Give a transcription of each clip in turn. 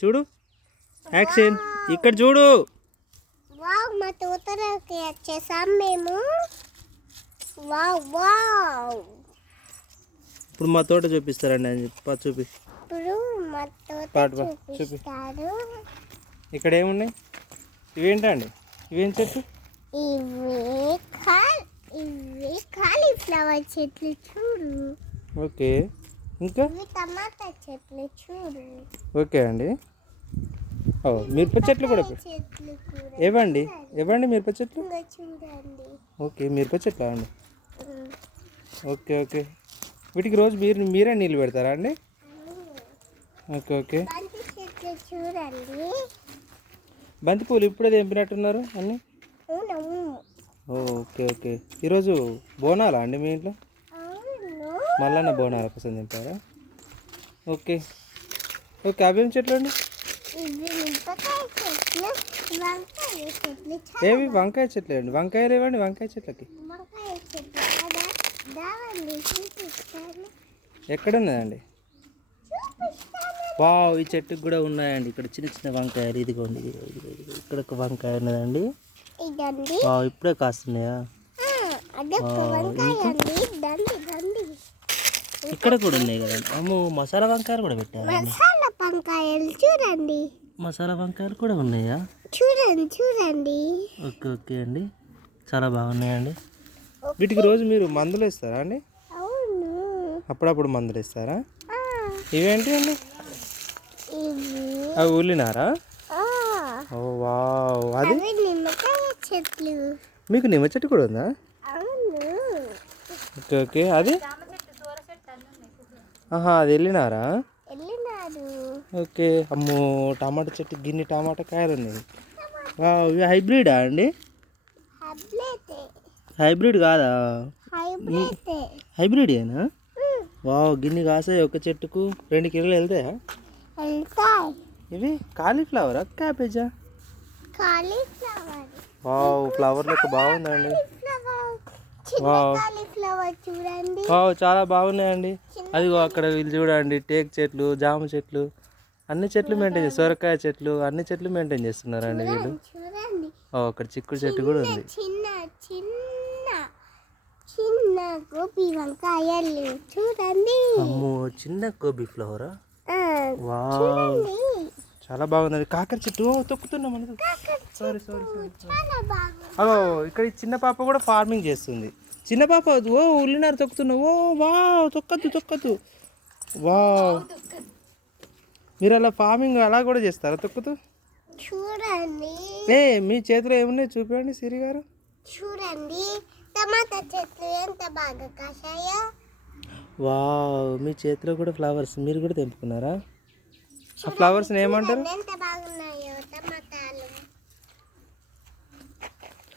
చూడు, యాక్షన్. ఇక్కడ చూడు. వావ్, మా తోటలోకి వచ్చేసాం మేము. Wow wow. ఇప్పుడు మా తోట చూపిస్తారండి అని చెప్పి చూపి. ఇప్పుడు మా తోట చూపిస్తారు. ఇక్కడ ఏమున్నాయి? ఇవేంటండి? ఇవేం చెట్టు? ఇవి కాలీఫ్లవర్ చెట్లు చూడు. ఓకే, ఇంకా టమాటా చెట్లు చూడు. ఓకే అండి. మిరప చెట్లు కూడా ఏవండి? మిరప చెట్లు. చూడండి. ఓకే, మిరప చెట్లా అండి? Okay okay. వీటికి రోజు మీరే నీళ్ళు పెడతారా అండి? Okay okay. చూడండి, బంతి పూలు ఇప్పుడే తెంపినట్టున్నారు అన్నీ. Okay okay. ఈరోజు బోనాలా అండి మీ ఇంట్లో? మళ్ళా బోనాల కోసం తెంపారా? Okay okay. అవేం చెట్లు అండి? ఏవి? వంకాయ చెట్లు అండి. వంకాయలు ఇవ్వండి. వంకాయ చెట్లకి ఎక్కడున్నదండి? వావ్, ఈ చెట్టుకు కూడా ఉన్నాయండి ఇక్కడ చిన్న చిన్న వంకాయలు. ఇదిగోండి, ఇక్కడ ఒక వంకాయ ఉన్నదండి. వావ్, ఇప్పుడే కాస్తున్నాయా? ఇక్కడ కూడా ఉన్నాయి కదండి. అమ్మో, మసాలా వంకాయలు కూడా పెట్టారు. చూడండి, మసాలా వంకాయలు కూడా ఉన్నాయా? చూడండి. ఓకే ఓకే అండి, చాలా బాగున్నాయండి. వీటికి రోజు మీరు మందులు వేస్తారా అండి? అవును, అప్పుడప్పుడు మందులు వేస్తారా? ఇవేంటి అండి? అవి ఉల్లినారా? ఓ వావ్, అది నిమ్మకాయ చెట్లు. మీకు నిమ్మ చెట్టు కూడా ఉందా? అవును. Okay okay. అది అది వెళ్ళినారా? ఓకే. అమ్మో, టమాటా చెట్టు గిన్ని టమాటా కాయలు ఉన్నాయి. ఇవి హైబ్రిడా అండి? హైబ్రిడ్ కాదా? హైబ్రిడేనా? వావ్, గిన్ని కాసాయి ఒక చెట్టుకు. 2 కిలోలు వెళ్తాయా? ఇవి కాలీఫ్లవరా, క్యాబేజా? వావ్, ఫ్లవర్ లెక్క బాగుందండి. వావ్ వావ్, చాలా బాగున్నాయండి. అదిగో అక్కడ వీళ్ళు చూడండి, టేక్ చెట్లు, జామ చెట్లు, అన్ని చెట్లు మెయింటైన్ చేస్తారు. సొరకాయ చెట్లు, అన్ని చెట్లు మెయింటైన్ చేస్తున్నారండి వీళ్ళు. అక్కడ చిక్కుడు చెట్టు కూడా ఉంది. చిన్న గోబీ వంకాయలు చూడండి. అమ్మో, చిన్న గోబీ ఫ్లవరా? వావ్, చాలా బాగుందండి. కాకర చెట్టు తొక్కుతున్నాం. సారీ. ఇక్కడ చిన్న పాప కూడా ఫార్మింగ్ చేస్తుంది. చిన్న పాప ఉల్లినారు తొక్కుతున్నావు. వావ్, తొక్కద్దు. వావ్, మీరు అలా ఫార్మింగ్ అలా కూడా చేస్తారా తొక్కుతూ? చూడండి. మీ చేతిలో ఏమున్నాయి చూపించండి సిరి గారు. చూడండి, టమాటా చెట్లు ఎంత బాగా కాసాయో. వావ్, మీ చేతిలో కూడా ఫ్లవర్స్ మీరు కూడా తెంపుకున్నారా? ఆ ఫ్లవర్స్ ఏమంటారు? ఎంత బాగున్నాయో టమాటాలు.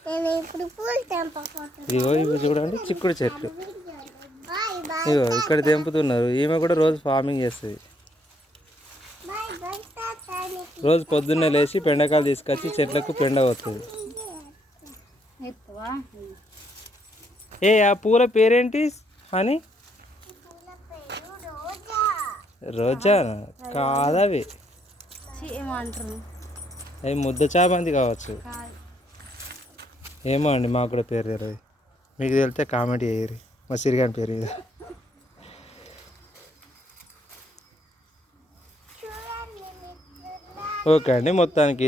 నేను ఇప్పుడు పూలు తెంపకపోతున్నాను. ఇవి చూడండి, చిక్కుడు చెట్లు. ఇగో ఇక్కడ తెంపుతున్నారు. ఈమె కూడా రోజు ఫార్మింగ్ చేస్తుంది. రోజు పొద్దున్నే లేచి పెండకాయలు తీసుకొచ్చి చెట్లకు పెండ అవుతుంది. ఆ పూల పేరేంటి అని? రోజా కాదవి. అవి ముద్ద చామంతి కావచ్చు. ఏమో అండి, మాకు కూడా పేరు తెలియదు. మీకు తెలితే కామెంట్ చేయరు. మా సిరిగాని పేరు ఇది. ఓకే అండి, మొత్తానికి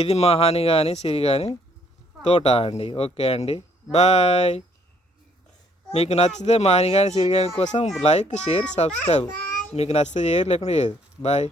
ఇది మా హాని కానీ సిరి కానీ తోట అండి. ఓకే అండి, బాయ్. మీకు నచ్చితే మా హాని కానీ సిరి కానీ కోసం లైక్, షేర్, సబ్స్క్రైబ్. మీకు నచ్చితే చేయరు, లేకుండా చేయదు. బాయ్.